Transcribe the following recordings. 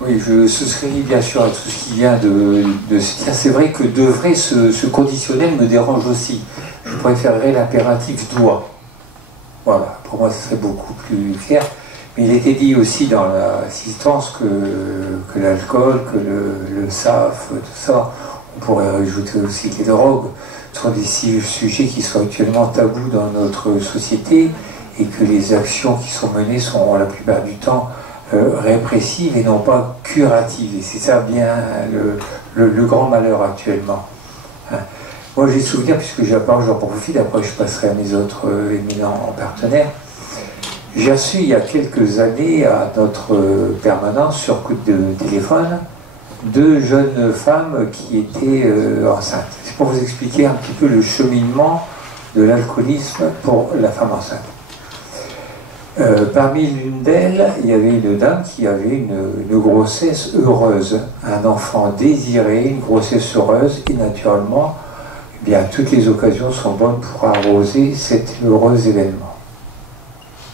Oui, je souscris bien sûr à tout ce qui vient de se dire. C'est vrai que de vrai, ce conditionnel me dérange aussi. Je préférerais l'impératif doit. Voilà, pour moi, ce serait beaucoup plus clair. Mais il était dit aussi dans l'assistance que l'alcool, que le SAF, tout ça, on pourrait rajouter aussi les drogues, sont des sujets qui sont actuellement tabous dans notre société et que les actions qui sont menées sont la plupart du temps répressives et non pas curatives. Et c'est ça bien le grand malheur actuellement. Hein. Moi j'ai souvenir, puisque j'en profite, après je passerai à mes autres éminents partenaires. J'ai reçu il y a quelques années à notre permanence, sur coup de téléphone, 2 jeunes femmes qui étaient enceintes. C'est pour vous expliquer un petit peu le cheminement de l'alcoolisme pour la femme enceinte. Parmi l'une d'elles, il y avait une dame qui avait une grossesse heureuse, un enfant désiré, une grossesse heureuse, et naturellement, eh bien, toutes les occasions sont bonnes pour arroser cet heureux événement.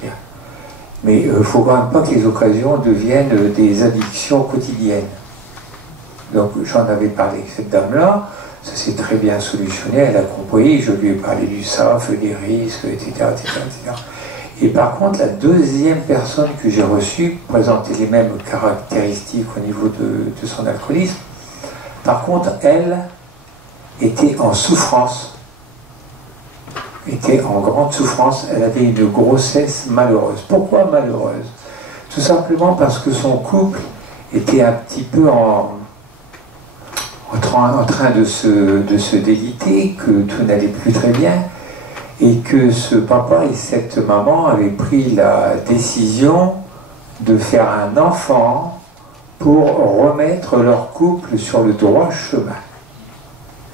Bien. Mais il ne faut quand même pas que les occasions deviennent des addictions quotidiennes. Donc j'en avais parlé avec cette dame-là, ça s'est très bien solutionné, elle a compris, je lui ai parlé du SAF, des risques, etc., etc., etc. Et par contre, la deuxième personne que j'ai reçue présentait les mêmes caractéristiques au niveau de son alcoolisme. Par contre, elle était en souffrance, était en grande souffrance, elle avait une grossesse malheureuse. Pourquoi malheureuse? Tout simplement parce que son couple était un petit peu en train de se déliter, que tout n'allait plus très bien, et que ce papa et cette maman avaient pris la décision de faire un enfant pour remettre leur couple sur le droit chemin.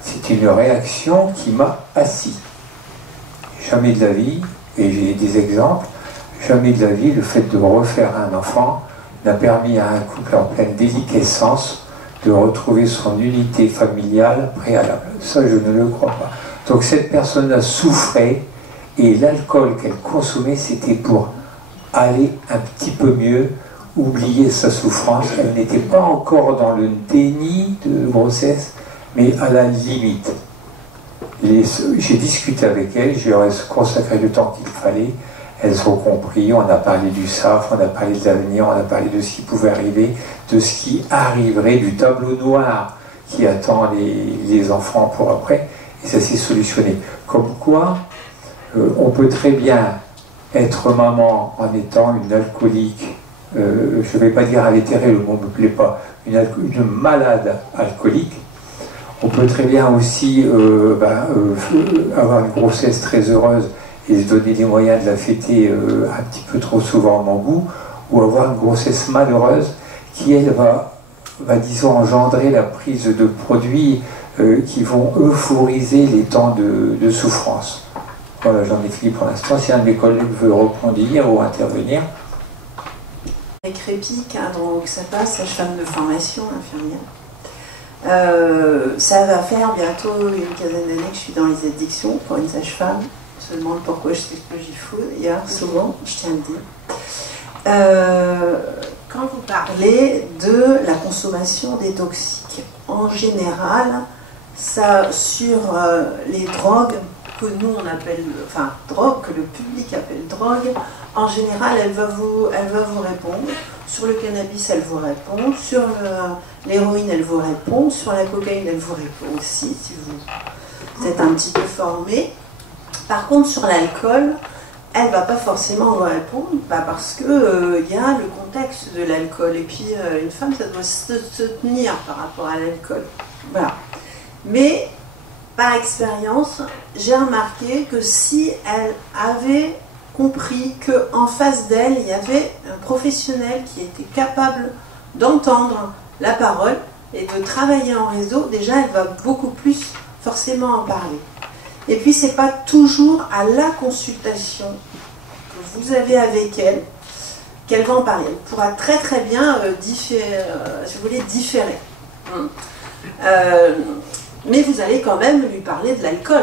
C'est une réaction qui m'a assis. Jamais de la vie, et j'ai des exemples, jamais de la vie, le fait de refaire un enfant n'a permis à un couple en pleine déliquescence de retrouver son unité familiale préalable. Ça, je ne le crois pas. Donc cette personne-là souffrait, et l'alcool qu'elle consommait, c'était pour aller un petit peu mieux, oublier sa souffrance. Elle n'était pas encore dans le déni de grossesse, mais à la limite. J'ai discuté avec elles, je leur ai consacré le temps qu'il fallait, elles ont compris, on a parlé du SAF, on a parlé de l'avenir, on a parlé de ce qui pouvait arriver, de ce qui arriverait, du tableau noir qui attend les enfants pour après, et ça s'est solutionné. Comme quoi, on peut très bien être maman en étant une alcoolique, je ne vais pas dire allétérée, le mot ne me plaît pas, une malade alcoolique. On peut très bien aussi avoir une grossesse très heureuse et se donner les moyens de la fêter un petit peu trop souvent en goût, ou avoir une grossesse malheureuse qui, elle, va disons, engendrer la prise de produits qui vont euphoriser les temps de souffrance. Voilà, j'en ai fini pour l'instant. Si un de mes collègues veut rebondir ou intervenir. Avec Répi, cadre où ça passe, sage-femme de formation, infirmière. Ça va faire bientôt une quinzaine d'années que je suis dans les addictions pour une sage-femme. Je me demande pourquoi je sais ce que j'y fous, d'ailleurs, souvent, je tiens à le dire. Quand vous parlez de la consommation des toxiques, en général, ça, sur les drogues que nous on appelle, enfin drogue, que le public appelle drogue, en général elle va vous répondre. Sur le cannabis elle vous répond, sur l'héroïne elle vous répond, sur la cocaïne elle vous répond aussi, si vous êtes un petit peu formé. Par contre sur l'alcool, elle ne va pas forcément vous répondre, parce que y a le contexte de l'alcool, et puis une femme ça doit se tenir par rapport à l'alcool. Voilà. Mais par expérience, j'ai remarqué que si elle avait compris qu'en face d'elle, il y avait un professionnel qui était capable d'entendre la parole et de travailler en réseau, déjà elle va beaucoup plus forcément en parler. Et puis c'est pas toujours à la consultation que vous avez avec elle qu'elle va en parler. Elle pourra très très bien différer. Mais vous allez quand même lui parler de l'alcool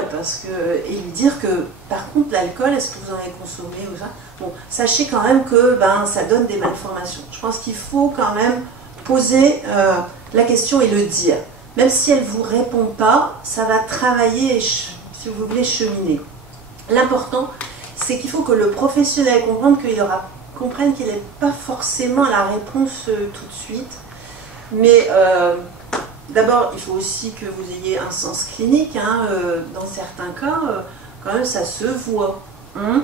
et lui dire que par contre l'alcool, est-ce que vous en avez consommé ou ça? Bon, sachez quand même que ça donne des malformations. Je pense qu'il faut quand même poser la question et le dire. Même si elle ne vous répond pas, ça va travailler et, si vous voulez, cheminer. L'important, c'est qu'il faut que le professionnel comprenne qu'il n'est pas forcément la réponse tout de suite. Mais d'abord, il faut aussi que vous ayez un sens clinique. Hein, dans certains cas, quand même, ça se voit. Hein.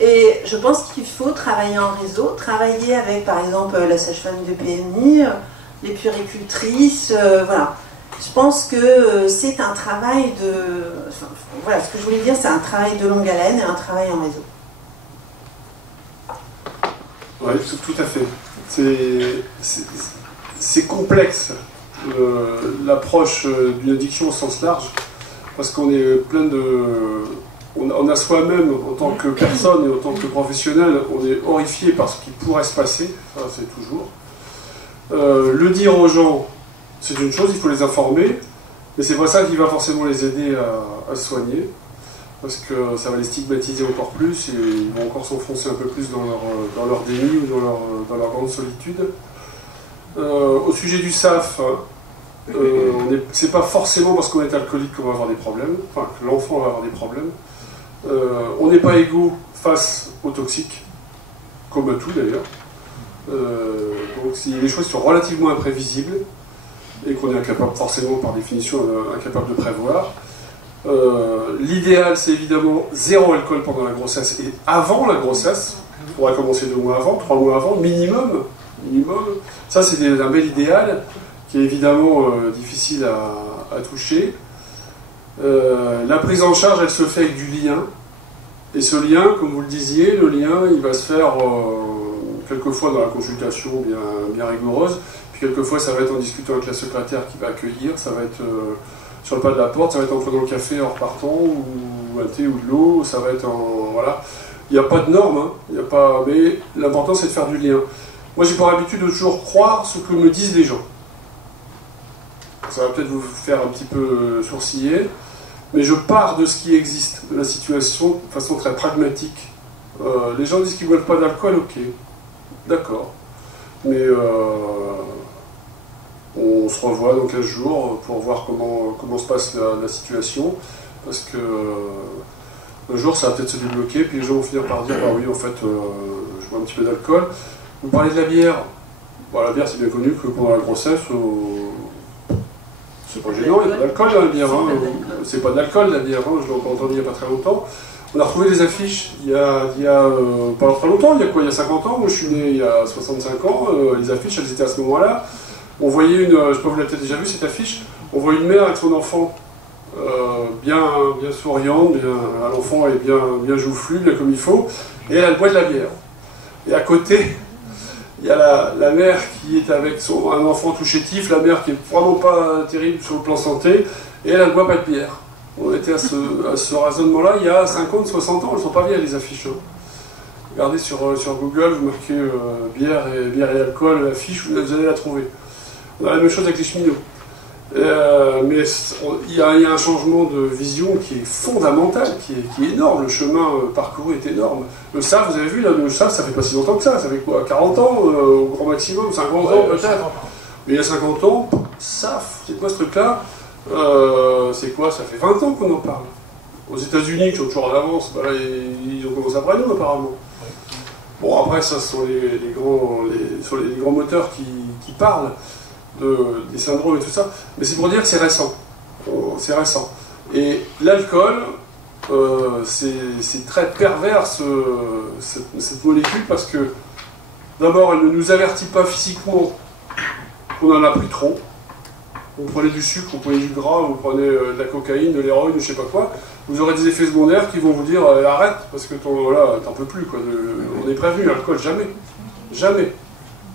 Et je pense qu'il faut travailler en réseau, travailler avec, par exemple, la sage-femme de PMI, les puéricultrices, voilà. Je pense que c'est un travail de... Enfin, voilà, ce que je voulais dire, c'est un travail de longue haleine et un travail en réseau. Oui, tout à fait. C'est complexe, l'approche d'une addiction au sens large, parce qu'on est plein de... On a soi-même, en tant que personne et en tant que professionnel, on est horrifié par ce qui pourrait se passer, ça c'est toujours. Le dire aux gens, c'est une chose, il faut les informer, mais c'est pas ça qui va forcément les aider à se soigner, parce que ça va les stigmatiser encore plus et ils vont encore s'enfoncer un peu plus dans leur déni ou dans leur grande solitude. Au sujet du SAF, c'est pas forcément parce qu'on est alcoolique qu'on va avoir des problèmes, enfin que l'enfant va avoir des problèmes. On n'est pas égaux face aux toxiques, comme à tout d'ailleurs. Donc il y a des choses qui sont relativement imprévisibles et qu'on est incapable, forcément par définition, incapable de prévoir. L'idéal, c'est évidemment zéro alcool pendant la grossesse et avant la grossesse. Il faudra commencer 2 mois avant, 3 mois avant, minimum. Ça, c'est un bel idéal qui est évidemment difficile à toucher. La prise en charge, elle se fait avec du lien. Et ce lien, comme vous le disiez, le lien, il va se faire quelquefois dans la consultation bien rigoureuse, puis quelquefois ça va être en discutant avec la secrétaire qui va accueillir, ça va être sur le pas de la porte, ça va être en prenant le café en repartant, ou un thé ou de l'eau, ça va être en... Voilà. Il n'y a pas de normes, hein, mais l'important c'est de faire du lien. Moi j'ai pour habitude de toujours croire ce que me disent les gens. Ça va peut-être vous faire un petit peu sourciller, mais je pars de ce qui existe, de la situation, de façon très pragmatique. Les gens disent qu'ils ne boivent pas d'alcool, ok, d'accord. Mais on se revoit dans 15 jours pour voir comment se passe la situation, parce que un jour ça va peut-être se débloquer, puis les gens vont finir par dire, bah oui, en fait, je bois un petit peu d'alcool. Vous parlez de la bière. Bon, la bière, c'est bien connu que pendant la grossesse, c'est pas gênant, il y a pas d'alcool dans la bière. Hein. C'est pas de l'alcool la bière, hein. Je l'ai encore entendu il n'y a pas très longtemps. On a retrouvé des affiches il y a pas très longtemps, il y a quoi, il y a 50 ans, moi je suis né il y a 65 ans, les affiches elles étaient à ce moment-là. On voyait je sais pas, vous l'avez peut-être déjà vu cette affiche, on voit une mère avec son enfant bien souriante, l'enfant est bien joufflu, bien comme il faut, et elle boit de la bière. Et à côté, il y a la mère qui est avec un enfant tout chétif, la mère qui est vraiment pas terrible sur le plan santé, et elle ne boit pas de bière. On était à ce raisonnement-là il y a 50, 60 ans, elles ne sont pas vieilles les affiches. Hein. Regardez sur Google, vous marquez bière et alcool, l'affiche, vous allez la trouver. On a la même chose avec les cheminots. Mais il y a un changement de vision qui est fondamental, qui est énorme. Le chemin parcouru est énorme. Le SAF, vous avez vu, là, le SAF, ça fait pas si longtemps que ça. Ça fait quoi, 40 ans au grand maximum, 50 ans peut-être. Mais il y a 50 ans, SAF, c'est quoi ce truc-là? C'est quoi? Ça fait 20 ans qu'on en parle. Aux États-Unis, qui sont toujours en avance, bah là, ils ont commencé après nous, apparemment. Bon, après, ça, ce sont les grands moteurs qui parlent des syndromes et tout ça. Mais c'est pour dire que c'est récent. C'est récent. Et l'alcool, c'est très pervers, cette molécule, parce que, d'abord, elle ne nous avertit pas physiquement qu'on en a pris trop. Vous prenez du sucre, vous prenez du gras, vous prenez de la cocaïne, de l'héroïne, je sais pas quoi, vous aurez des effets secondaires qui vont vous dire arrête, parce que t'en peux plus, quoi. On est prévenu, l'alcool, jamais. Jamais.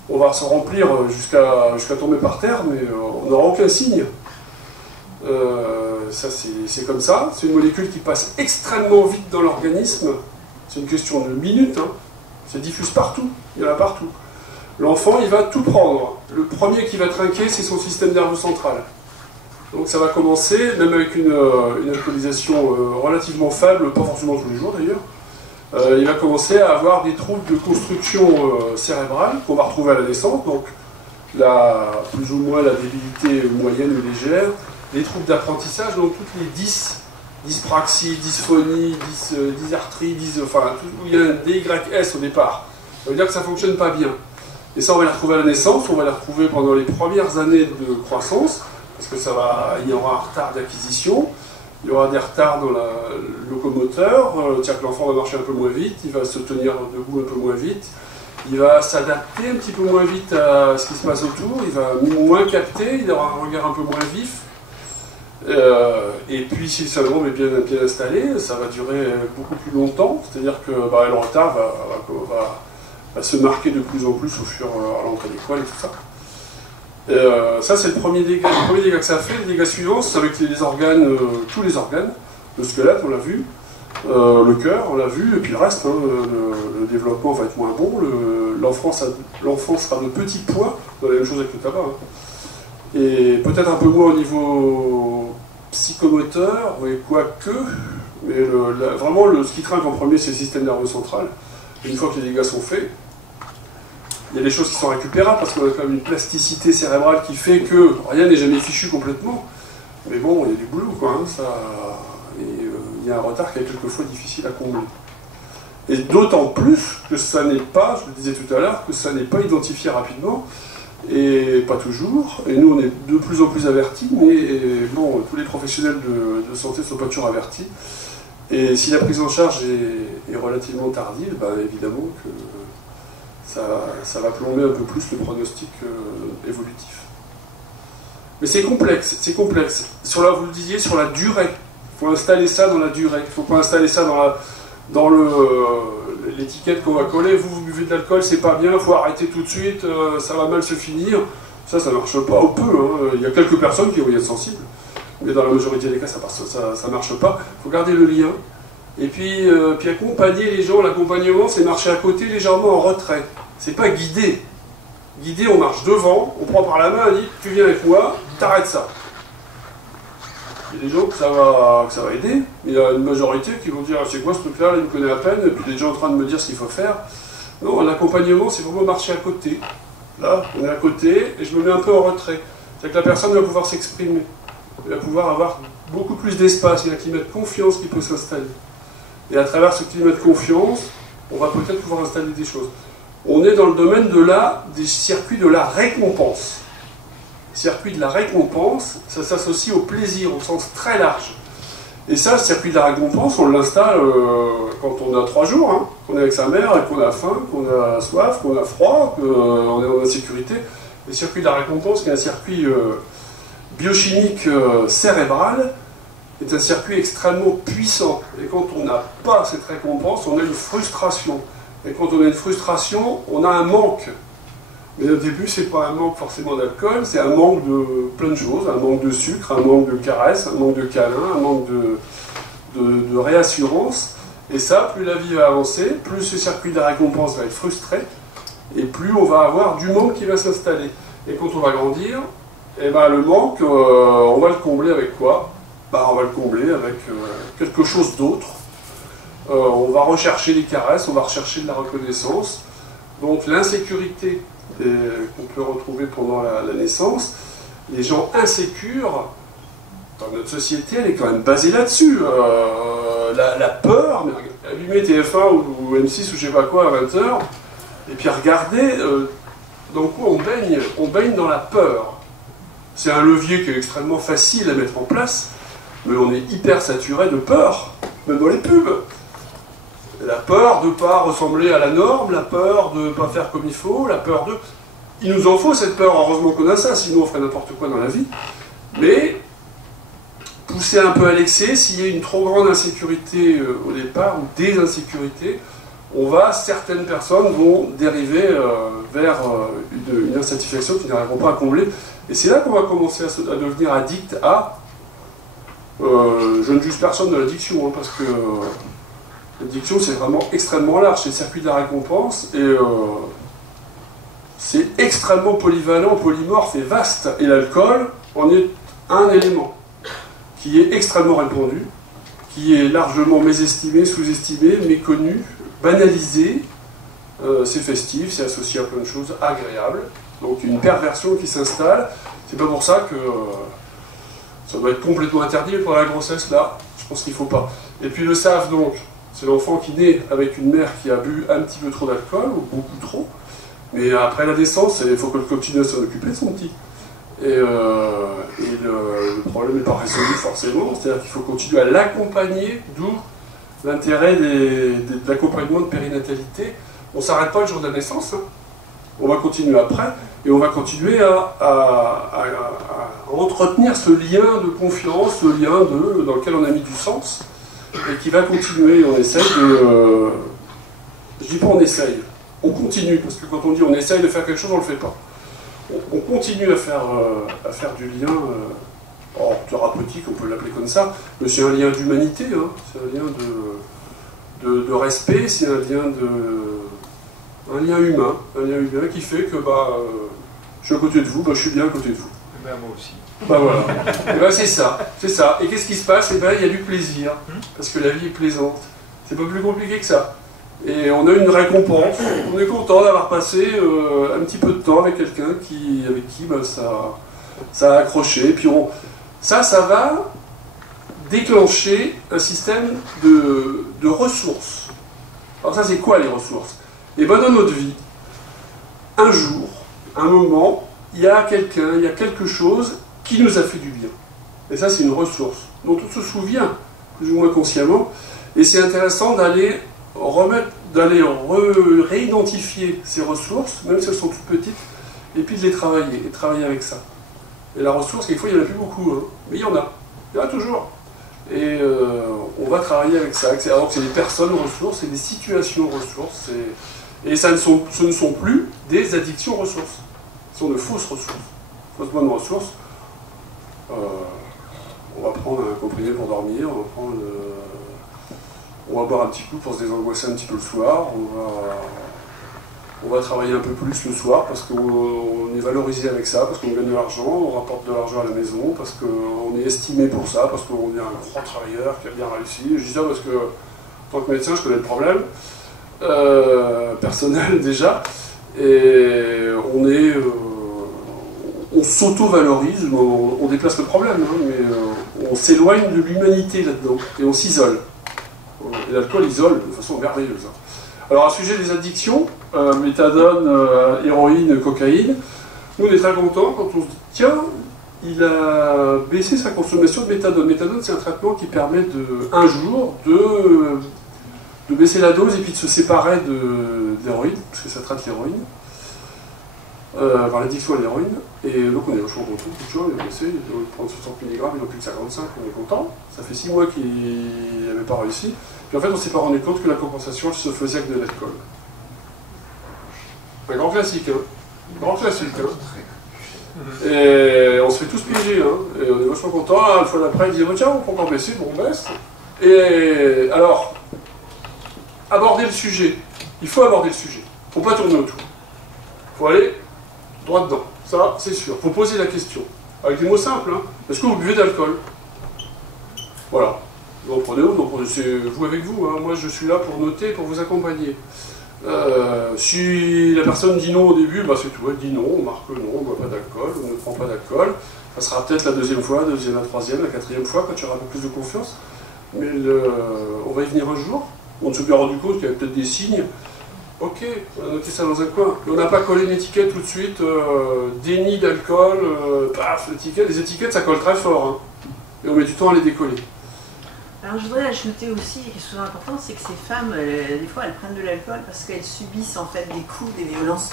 On va se remplir jusqu'à tomber par terre, mais on n'aura aucun signe. Ça, c'est comme ça. C'est une molécule qui passe extrêmement vite dans l'organisme. C'est une question de minutes. Hein. Ça diffuse partout. Il y en a partout. L'enfant, il va tout prendre. Le premier qui va trinquer, c'est son système nerveux central. Donc ça va commencer, même avec une alcoolisation relativement faible, pas forcément tous les jours d'ailleurs. Il va commencer à avoir des troubles de construction cérébrale qu'on va retrouver à la naissance. Donc plus ou moins la débilité moyenne ou légère, les troubles d'apprentissage, donc toutes les 10, dyspraxie, dysphonie, dysarthrie, enfin, où il y a un DYS au départ. Ça veut dire que ça ne fonctionne pas bien. Et ça, on va les retrouver à la naissance, on va les retrouver pendant les premières années de croissance, parce que il y aura un retard d'acquisition, il y aura des retards dans le locomoteur, c'est-à-dire que l'enfant va marcher un peu moins vite, il va se tenir debout un peu moins vite, il va s'adapter un petit peu moins vite à ce qui se passe autour, il va moins capter, il aura un regard un peu moins vif. Et puis si le syndrome est bien installé, ça va durer beaucoup plus longtemps, c'est-à-dire que le retard va se marquer de plus en plus au fur et à l'entrée d'école et tout ça. Ça c'est le premier dégât que ça fait. Les dégâts suivants, c'est avec les organes, tous les organes, le squelette on l'a vu, le cœur on l'a vu, et puis le reste, le développement va être moins bon, l'enfant sera de petits poids, dans la même chose avec le tabac. Et peut-être un peu moins au niveau psychomoteur, mais quoique, mais vraiment ce qui trinque en premier c'est le système nerveux central. Et une fois que les dégâts sont faits, il y a des choses qui sont récupérables parce qu'on a quand même une plasticité cérébrale qui fait que rien n'est jamais fichu complètement. Mais bon, il y a du boulot quoi, il y a un retard qui est quelquefois difficile à combler. Et d'autant plus que ça n'est pas, je le disais tout à l'heure, que ça n'est pas identifié rapidement, et pas toujours. Et nous, on est de plus en plus avertis, mais bon, tous les professionnels de santé ne sont pas toujours avertis. Et si la prise en charge est relativement tardive, évidemment que ça va plomber un peu plus le pronostic évolutif. Mais c'est complexe, c'est complexe. Vous le disiez, sur la durée. Il faut installer ça dans la durée. Il ne faut pas installer ça dans l'étiquette qu'on va coller. Vous buvez de l'alcool, c'est pas bien, il faut arrêter tout de suite, ça va mal se finir. Ça ne marche pas, ou peu. Il y a quelques personnes qui vont y être sensibles. Mais dans la majorité des cas, ça ne marche pas. Il faut garder le lien. Et puis accompagner les gens. L'accompagnement, c'est marcher à côté, légèrement en retrait. C'est pas guider. Guider, on marche devant, on prend par la main, on dit « tu viens avec moi, t'arrêtes ça ». Il y a des gens que ça va aider. Il y a une majorité qui vont dire « c'est quoi ce truc-là, il me connaît à peine », et puis des gens en train de me dire ce qu'il faut faire. Non, l'accompagnement, c'est vraiment marcher à côté. Là, on est à côté, et je me mets un peu en retrait. C'est-à-dire que la personne va pouvoir s'exprimer. Il va pouvoir avoir beaucoup plus d'espace, il y a un climat de confiance qui peut s'installer. Et à travers ce climat de confiance, on va peut-être pouvoir installer des choses. On est dans le domaine des circuits de la récompense. Circuit de la récompense, ça s'associe au plaisir au sens très large. Et ça, le circuit de la récompense, on l'installe quand on a 3 jours, qu'on est avec sa mère et qu'on a faim, qu'on a soif, qu'on a froid, qu'on est en insécurité. Le circuit de la récompense, qui est un circuit biochimique cérébral, est un circuit extrêmement puissant. Et quand on n'a pas cette récompense, on a une frustration. Et quand on a une frustration, on a un manque. Mais au début, ce n'est pas un manque forcément d'alcool, c'est un manque de plein de choses, un manque de sucre, un manque de caresses, un manque de câlins, un manque de réassurance. Et ça, plus la vie va avancer, plus ce circuit de la récompense va être frustré, et plus on va avoir du manque qui va s'installer. Et quand on va grandir, le manque, on va le combler avec quoi? On va le combler avec quelque chose d'autre. On va rechercher les caresses, on va rechercher de la reconnaissance. Donc l'insécurité qu'on peut retrouver pendant la naissance, les gens insécures, dans notre société, elle est quand même basée là-dessus. La peur, mais allumez TF1 ou M6 ou je sais pas quoi à 20h, et puis regardez dans quoi on baigne. On baigne dans la peur. C'est un levier qui est extrêmement facile à mettre en place, mais on est hyper saturé de peur, même dans les pubs. La peur de ne pas ressembler à la norme, la peur de ne pas faire comme il faut, la peur de... Il nous en faut cette peur, heureusement qu'on a ça, sinon on ferait n'importe quoi dans la vie. Mais, pousser un peu à l'excès, s'il y a une trop grande insécurité au départ, ou des insécurités, certaines personnes vont dériver vers une insatisfaction qui n'arriveront pas à combler. Et c'est là qu'on va commencer à devenir addict à... je ne juge personne de l'addiction, parce que... L'addiction, c'est vraiment extrêmement large, c'est le circuit de la récompense, et c'est extrêmement polyvalent, polymorphe et vaste. Et l'alcool en est un élément qui est extrêmement répandu, qui est largement mésestimé, sous-estimé, méconnu, banalisé. C'est festif, c'est associé à plein de choses agréables, Donc une perversion qui s'installe. C'est pas pour ça que ça doit être complètement interdit, mais pour la grossesse, là, je pense qu'il ne faut pas. Et puis le SAF, donc, c'est l'enfant qui naît avec une mère qui a bu un petit peu trop d'alcool, ou beaucoup trop. Mais après la naissance, il faut que le continue à s'en occuper de son petit. Et le problème n'est pas résolu forcément, c'est-à-dire qu'il faut continuer à l'accompagner, d'où l'intérêt de l'accompagnement de périnatalité. On ne s'arrête pas le jour de la naissance, hein. On va continuer après, et on va continuer à entretenir ce lien de confiance, ce lien dans lequel on a mis du sens, et qui va continuer. On essaye de... Je dis pas on essaye, on continue, parce que quand on dit on essaye de faire quelque chose, on ne le fait pas. On continue à faire du lien thérapeutique, on peut l'appeler comme ça, mais c'est un lien d'humanité, hein. C'est un lien de respect, c'est un lien humain qui fait que je suis à côté de vous, je suis bien à côté de vous. Et moi aussi. Voilà. Et c'est ça. Et qu'est-ce qui se passe? Il y a du plaisir, parce que la vie est plaisante. C'est pas plus compliqué que ça. Et on a une récompense, on est content d'avoir passé un petit peu de temps avec quelqu'un avec qui ça a accroché. Et puis ça va déclencher un système de ressources. Alors ça, c'est quoi les ressources? Et bien dans notre vie, un jour, un moment, il y a quelqu'un, il y a quelque chose qui nous a fait du bien. Et ça, c'est une ressource dont on se souvient, plus ou moins consciemment. Et c'est intéressant d'aller réidentifier ces ressources, même si elles sont toutes petites, et puis de les travailler, et travailler avec ça. Et la ressource, quelquefois, il n'y en a plus beaucoup, hein, mais il y en a toujours. Et on va travailler avec ça. Alors que c'est des personnes ressources, c'est des situations ressources, et ce ne sont plus des addictions ressources. Ce sont de fausses ressources. Fausses bonnes ressources. On va prendre un comprimé pour dormir, on va boire un petit coup pour se désangoisser un petit peu le soir, on va travailler un peu plus le soir parce qu'on est valorisé avec ça, parce qu'on gagne de l'argent, on rapporte de l'argent à la maison, parce qu'on est estimé pour ça, parce qu'on est un grand travailleur qui a bien réussi. Je dis ça parce que, en tant que médecin, je connais le problème personnel déjà, et on s'auto-valorise, on déplace le problème, hein, mais on s'éloigne de l'humanité là-dedans, et on s'isole. Et l'alcool isole de façon merveilleuse. Alors, à sujet des addictions, méthadone, héroïne, cocaïne, nous on est très contents quand on se dit tiens, il a baissé sa consommation de méthadone. Méthadone, c'est un traitement qui permet un jour de baisser la dose et puis de se séparer de l'héroïne, parce que ça traite l'héroïne, l'addiction à l'héroïne. Et donc on est vachement contents, tout chaud, il a baissé, il doit prendre 60 mg, il n'a plus que 55, on est content. Ça fait 6 mois qu'il n'avait pas réussi. Puis en fait, on ne s'est pas rendu compte que la compensation, elle se faisait avec de l'alcool. Un grand classique, hein. Grand classique, hein. Et on se fait tous piéger, hein. Et on est vachement contents. Une fois d'après, il dit tiens, on peut encore baisser, bon, on baisse. Et alors, aborder le sujet. Il faut aborder le sujet. Il ne faut pas tourner autour. Il faut aller droit dedans. Ça, c'est sûr. Il faut poser la question. Avec des mots simples, hein. Est-ce que vous buvez d'alcool? Voilà. Vous en prenez où? C'est vous avec vous, hein. Moi je suis là pour noter, pour vous accompagner. Si la personne dit non au début, c'est tout, elle dit non, on marque non, on ne boit pas d'alcool, on ne prend pas d'alcool. Ça sera peut-être la deuxième fois, la troisième, la quatrième fois, quand il y aura un peu plus de confiance. Mais on va y venir un jour, on se bien rendu compte qu'il y avait peut-être des signes. Ok, on a noté ça dans un coin. Mais on n'a pas collé une étiquette tout de suite, déni d'alcool, paf, l'étiquette. Les étiquettes ça colle très fort, hein. Et on met du temps à les décoller. Alors je voudrais ajouter aussi, quelque chose d'important, c'est que ces femmes, des fois, elles prennent de l'alcool parce qu'elles subissent en fait des coups, des violences,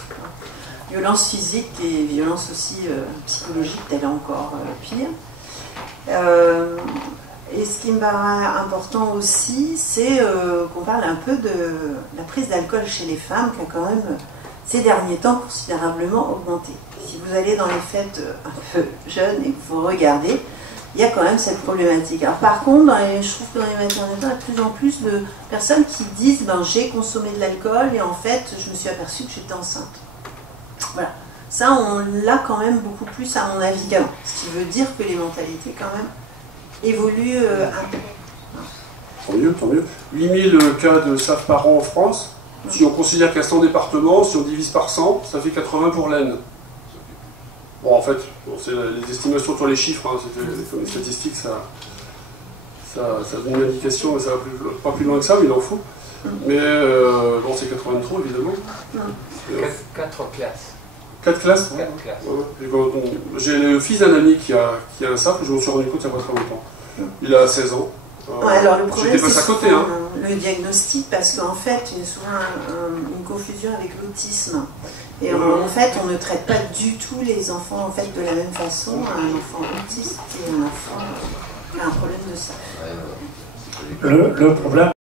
violences physiques et violences aussi psychologiques, d'aller encore pire. Et ce qui me paraît important aussi, c'est qu'on parle un peu de la prise d'alcool chez les femmes, qui a quand même, ces derniers temps, considérablement augmenté. Si vous allez dans les fêtes un peu jeunes et que vous regardez, il y a quand même cette problématique. Alors par contre, je trouve que dans les maternités, il y a de plus en plus de personnes qui disent j'ai consommé de l'alcool et en fait, je me suis aperçue que j'étais enceinte. Voilà. Ça, on l'a quand même beaucoup plus, à mon avis, qu'avant. Ce qui veut dire que les mentalités, quand même, évoluent un peu. Tant mieux, tant mieux. 8000 cas de SAF par an en France. Si on considère qu'il y a 100 départements, si on divise par 100, ça fait 80 pour l'Aisne. Bon, en fait, bon, c'est les estimations sur les chiffres, hein, comme les statistiques, ça donne une indication, mais ça va pas plus loin que ça, mais il en faut. Mais bon, c'est 80 trop, évidemment. 4 classes. 4 classes. 4 classes. Ouais. Bon, j'ai le fils d'un ami qui a un SAF, je m'en suis rendu compte il n'y a pas très longtemps. Il a 16 ans. Alors le problème, c'est à côté, hein. Le diagnostic, parce qu'en fait, il y a souvent une confusion avec l'autisme. Et en fait, on ne traite pas du tout les enfants en fait, de la même façon. Un enfant autiste et un enfant qui a un problème de ça. Le problème,